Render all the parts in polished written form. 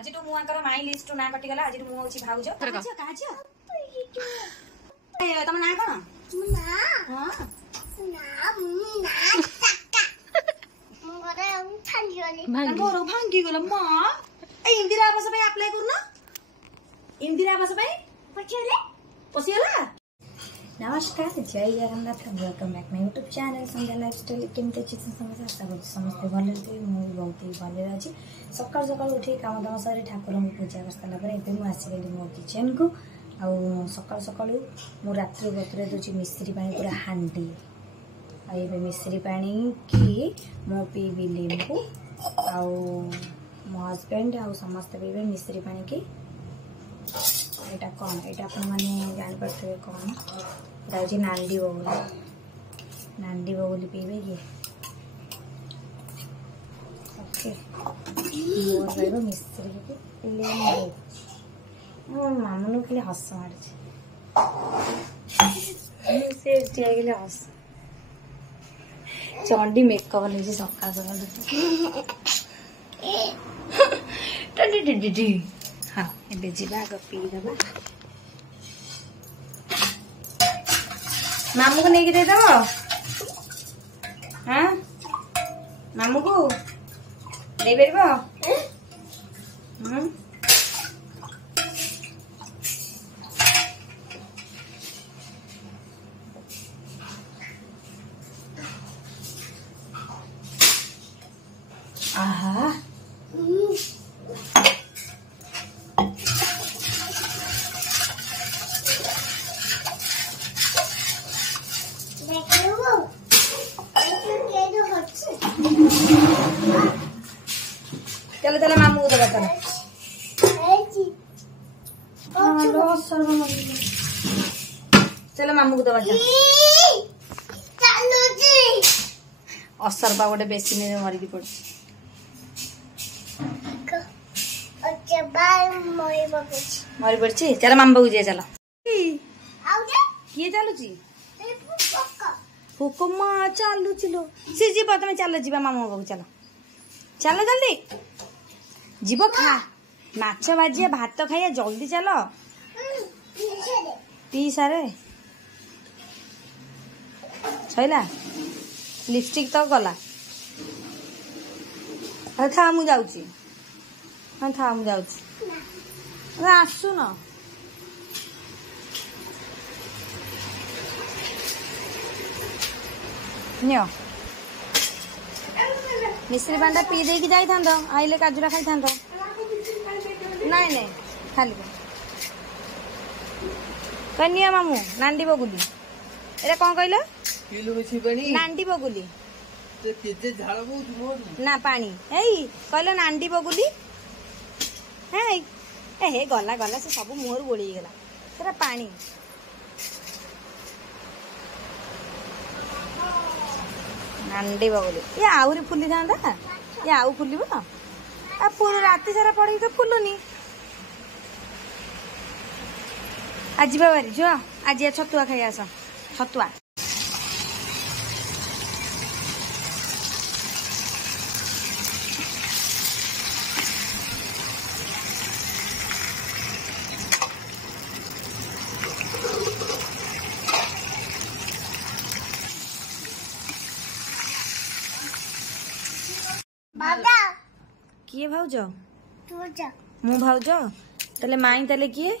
आज तो मुआकर my list ना कटिगला आज मु होची भाउज काजो तम ना कोन ना हां ना ना मोरे भांगी गला मा ए इंदिरा आवास पे अप्लाई करना इंदिरा आवास पे पछिला नमस्कार जय Jagannath welcome back my YouTube channel Sandhya lifestyle केमते छी समस्या आशा करछि समस्त भले थे मु बहुत ही भले अछि सकाळ सकाळ उठी काम दाम सारी ठाकुर को पूजा करसला पर एते मु आसी गेली मो किचन को आ सकाळ सकाळ मु रात्रि बतरे दोची मिश्री पानी पूरा हांडी आ ये मिश्री पानी की मो पीबी लेंबू आ मो हस्बैंड आ समस्त पीबे मिश्री पानी की एटा कौन एटा अपन माने जान पड़ते कौन राजी नांडी बबुली पीबे ये ओके मोर भाई मिस्त्री के ले मोर मामू के लिए हंस मार से टिया के लिए हंस चंडी मेकअप ले जी सका सका टी हाँ एबे जीवा आग पी दबा मामू को नहीं दे दो हाँ मामू को दे बेरबो आहा चलो चलो मामू को दबा चलो चलो मामू को दबा चलो असर बा गोटे बेसी ने मरी पड़ मरी पड़ी चलो मामू को जाए चलो किए चलु हुकुम चलु चलो सी जीव तुम चलो जी मामू बाबू चलो चलो जल्दी जीव खा माछ भाजी भात खाइया जल्दी चलो पी सारे सैला लिपस्टिक तो गला था मु जाऊची हाँ था मु जाऊची आसु न नियो मिश्री पानी पी दे जाई आइले काजुरा खाई था नाई नहीं खाली कनिया मामू नांडी बगुली एरा कौन कहल नांडी बगुली ना पानी कहल नांडी बगुली हे गला गला से सब मुहर बोली गला तेरा पानी नांडी बगुली ये आहरी फुली था ये आउ फुलब फुल राति सारा पड़े तो फुलुनी आज बारी झुआ आज छतुआ खाई आस छतुआ किए भाउज मु भाउज तले माई तले किए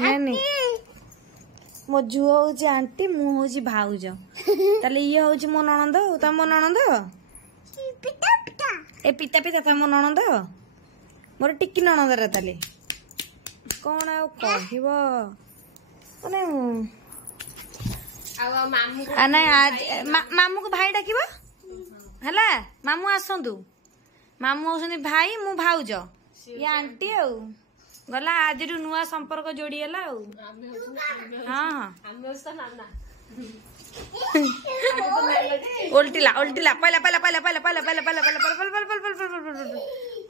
नहीं मो झुओ हूँ आंटी मु हूँ भाउज तले ये हूँ मो ननंद तुम मो ननंद ए पिता पिता तुम मो ननंद मोर टिकी ननंद रे तले कौन आ कहब माने मामू को भाई डाक है मामू आसतु मामू होती भाई मु भाउज ये आंटी आ गला आज नुआ संपर्क जोड़ी है हाँ उल्टिला उल्टिला पहला पहला पहला पहला पहला पहला पहला पहला पहला पहला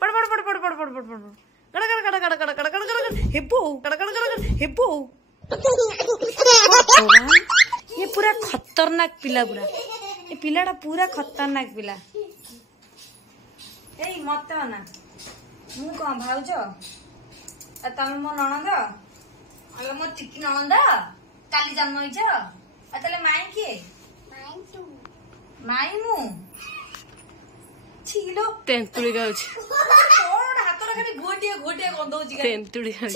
पड़ पड़ पड़ पड़ पड़ पड़ पड़ पड़ कड़ कड़ कड़ कड़ कड़ कड़ कड़ कड़ हिप्पो कड़ कड़ कड़ हिप्पो ये पूरा खतरनाक पिला पूरा ये पिलाटा पूरा खतरनाक पिला ए मत ना मु कौन भाउज तमे मो ननद अल मो टिकी ननद काली जन्म होइछ तले माई किए माई मु छिलो तेंतुली गाउछ कोड हाथ रे खाली गोटिया गोटिया गंदौची तेंतुली गाउछ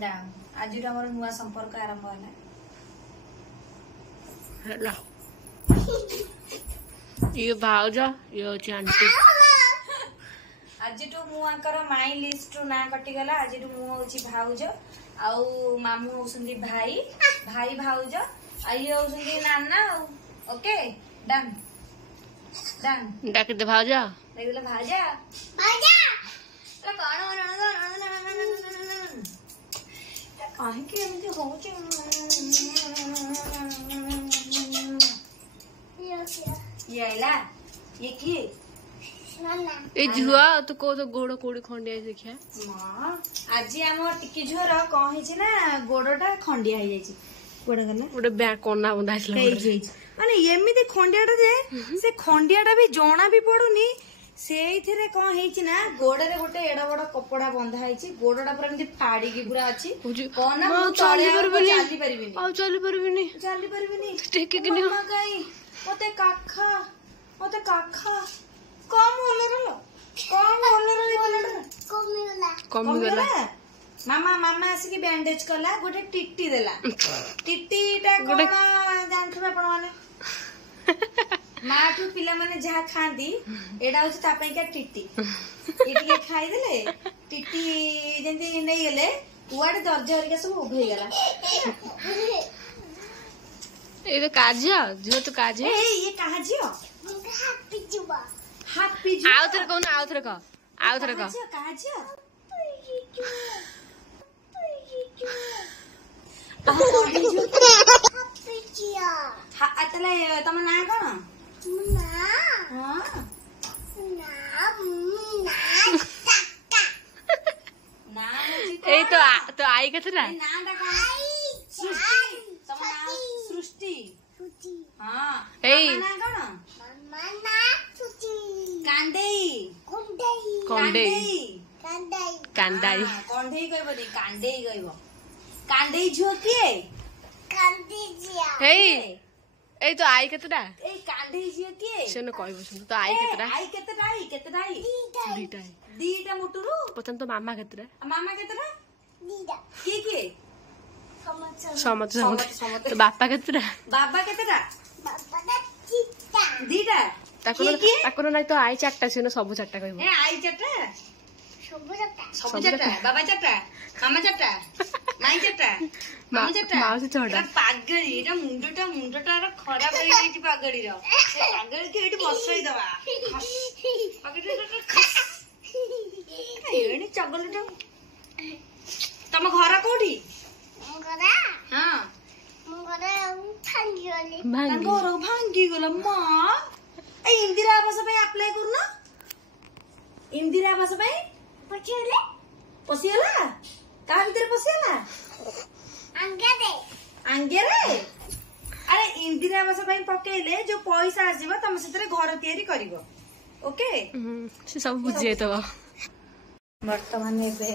ना आज हमर नुआ संपर्क आरंभ होला हेला ये भाउज ये होची आंटी आज मु आंकर माई लिस्ट ना कटि गला आज मु होची भाउज आउ मामू होसंदी भाई भाई भाउज आ ये होसंदी नाना ओके डन डन डाक दे भाउज देखले भाजा भाजा तो कौन काहे के एमती होची ये आइला ये की ए झुआ तो को तो गोड़ कोड़ी खंडिया देखिया मां आज हम टिकी झुर कौन हिची ना गोड़टा खंडिया हो जाईची गोड़ गला गोटे बैग कोना बंधा आइला माने एमिति खंडियाटा जे से खंडियाटा भी जोना भी पडुनी सेइथिरे कौन हिची ना गोड़े रे गोटे एडा बड़ कपड़ा बंधा हिची गोड़टा पूरा एमिति फाड़ी की पूरा अछि कोन ना मु चली परबिनी आ चली परबिनी टेके किनी मम्मा गई मते काखा कम होलरो कमी गला मामा आसिक बैंडेज कला गोटे टिट्टी देला टिट्टीटा कोन जानथबे आपण माने माठू पिला माने जहा खांदी एडा होची ता पई का टिट्टी इटिके खाई देले टिट्टी जेंती नै गेले उआडे दर्ज हरिका सब उभे गेला ए तो काजिया जो तो काजे ए ये कहा जियो हैप्पी जुबा आउ थरे कौन आउ थरे कह कहा जियो अतले तम ना कोन ए तो आई कतरा नाटा कोन सृष्टि हां ए ना कोन कांडेई कांडाई कंडेई कहबो दी कांडेई कहबो कांडेई झुआ किए ए तो आई कतरा ए कांडेई झुआ किए सेनो कहबो सुन तो आई कतरा दीटा मुटुरु पतन तो मामा कतरा किए समत तो बापा कतरा दीटा ताको नै तो आई चारटा सेनो सब चारटा कहबो ए आई चारटा सब चारटा बाबा चारटा मामा चारटा माई चारटा मामी चारटा माउसी चढ़ा पागड़ी एटा मुंडटा खराब होई गई पागड़ी रो से पागड़ी के एटी बसई दवा पागड़ी एनी चगलटा तम घर कोठी हां भांगी गला मां ए इंदिरा आवास पे अप्लाई करू ना इंदिरा आवास पे पसियला का भीतर पसियला आंगे रे अरे इंदिरा आवास पे पकेले जो पैसा आसीबो तम सेतरे घर तयारी करिवो ओके से सब बुझि जाय तो वर्तमान एबे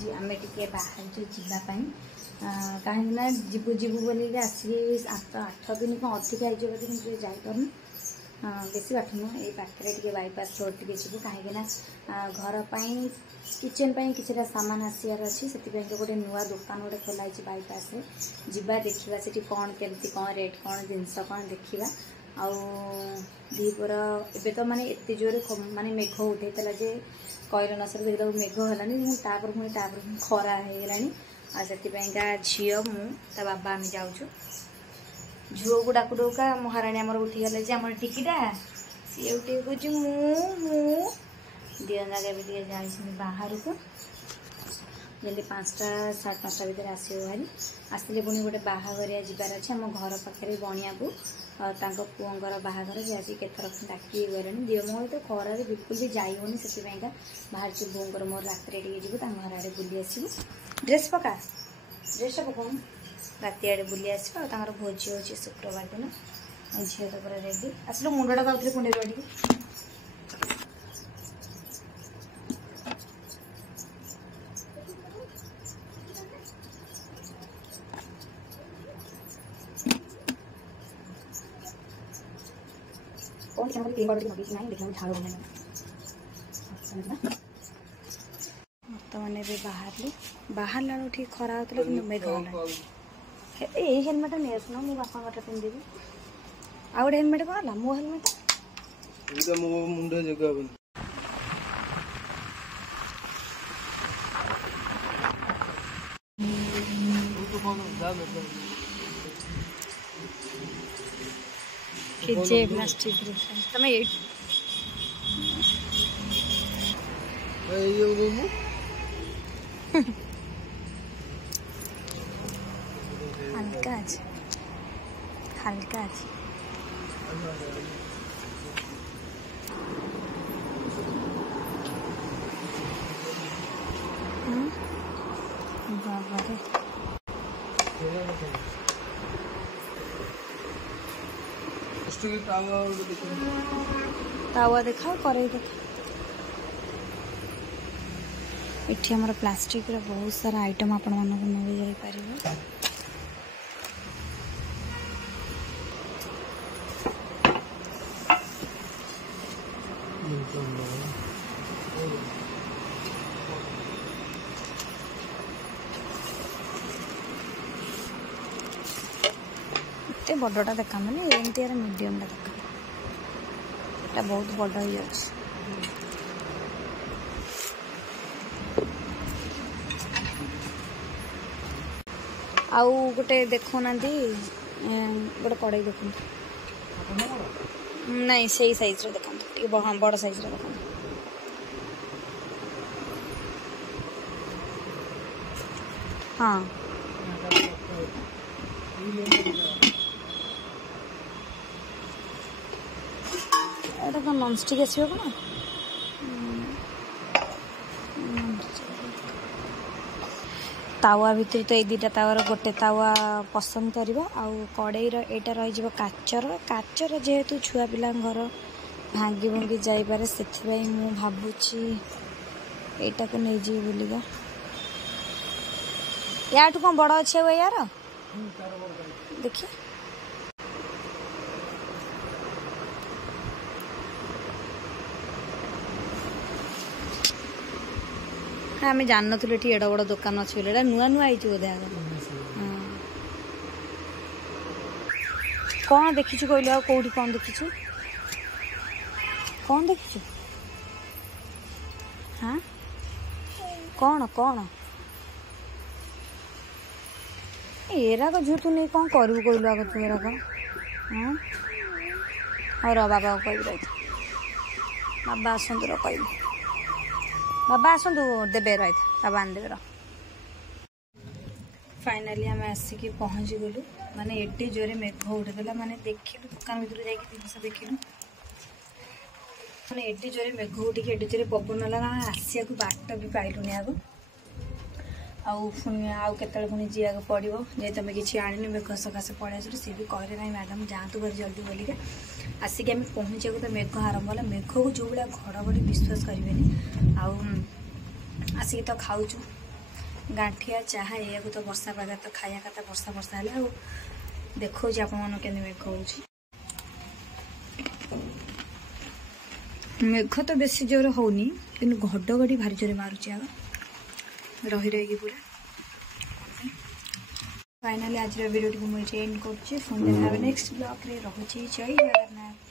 जी हमें टिके बाहर जो जिला पाई कहीं ना जीवु बोली आसी 8 दिन को अधिक आई जापर बेसी बाट नुह ये पाखे टे बाईपास रोड टे जीवु कहीं घर किचन किसी सामान आसार अच्छी से गोटे नुआ दुकान गोटे खोलाई बाईपास जावा देखा से कौन केमती कौन रेट कौन जिनस कौन देखा आईपर एवं तो माने एत जोरे माने मेघ उठेला जे कईर नसर देखा मेघ है तापर पुणी खरा हो गलानी से झील मु बाबा आम जाऊँ झुओ को डाकू डौका महाराणी आमर उठीगले जे आम टिकीटा सी उठे कह दियंगा के बाहर को जल्दी 5टा 5:30 भितर आसो भारी आसले पुणी गोटे बाहाघरिया जबार अच्छे आम घर पाखे बणिया को पुओर बाहाघर जे आसिक केथर डाकी गले दियो मोर तो खरार बिल्कुल भी जाई होनी से बाहर बोर मोर रात जी घर आड़े बुली आसबू ड्रेस पका ड्रेस पकाऊ राति आड़े बुली आसर भोजी हो शुक्रवार दिन झील तो पूरा रेडी आसलो मुंडा गाँव कुंडे टे कौन से क्रीम पाउडर मगे ना देखा झाड़ बना बर्तमान बाहर ला ठीक खरा होता कि मेघ ये हेलमेट नहीं आसना मो बापा गोटे पिंधि आ गए हेलमेट कौन मो हेलमेट मुंडे जगह प्लास्टिक तमें हल्का हल्का बाबा तावा देखा करे देखा इठी हमर प्लास्टिक रे बहुत सारा आइटम आपण मन को मिल जाई परिबो एते बड़टा देखा माने एमती यार मीडियम टा देखा एटा बहुत बड़ ही अछि आउ गोटे देखो ना गोटे कड़ाई देखो नहीं सही साइज रे देखो हाँ बड़ साइज रे देखो हाँ एटा कौन नॉनस्टिक आसो कौन तावा भितर तो ये दुटा तावर गोटे तावा पसंद करवा आउ कड़ई रहा रही काचर जेहेतु छुआ पिला घर भांगी भंगी जापे से मु भावुची एटा को नहीं जी बोलिका या कौन बड़ अच्छे वो यार देखिए आम जान नी एड बड़ दुकान अच्छे बोले नुआ नुआ आई बोधे आगे कौन देखी कहलु आ कौटी कौन देखी हाँ कौन कौन एराक झूठ तू नहीं कौन करू कहलु आगे तू एराक हाँ और बाबा कह रही बाबा आसतु कह बाबा आसतु देवे रही बाबा आनदेवे फाइनाली आम आसिक पहुँची गलु माने एटे जोरे मेघ उठेदेला माने देखिलु दुकान भीतर जाइए जिनस देखिलु माने एटे जोरे मेघ उठिक एटे जोरे पवन लगा आसिया बाट भी पाइलुनि आगो आउ केतले पुणी जीवाक पड़ो जे तुम किसी आनी मेघ सकाशे पड़े आस सी भी कहले ना मैडम जातु घर जल्दी बोलिका आसिक आम पहुँचा तो मेघ आरंभ है मेघ को जो भाया घड़घड़ी विश्वास करें आसिक तो खाऊचु गांठिया चाहा या तो वर्षा पाग तो खाया कथा वर्षा वर्षा है देखो आपण के मेघ हो मेघ तो बेसी जोर होनी कि घड़घड़ी भारी जोर मारुची आग रही रही पूरा फाइनाली आज वीडियो को मुझे एंड कर नेक्स्ट ब्लॉग रे रहुची जय जगन्नाथ।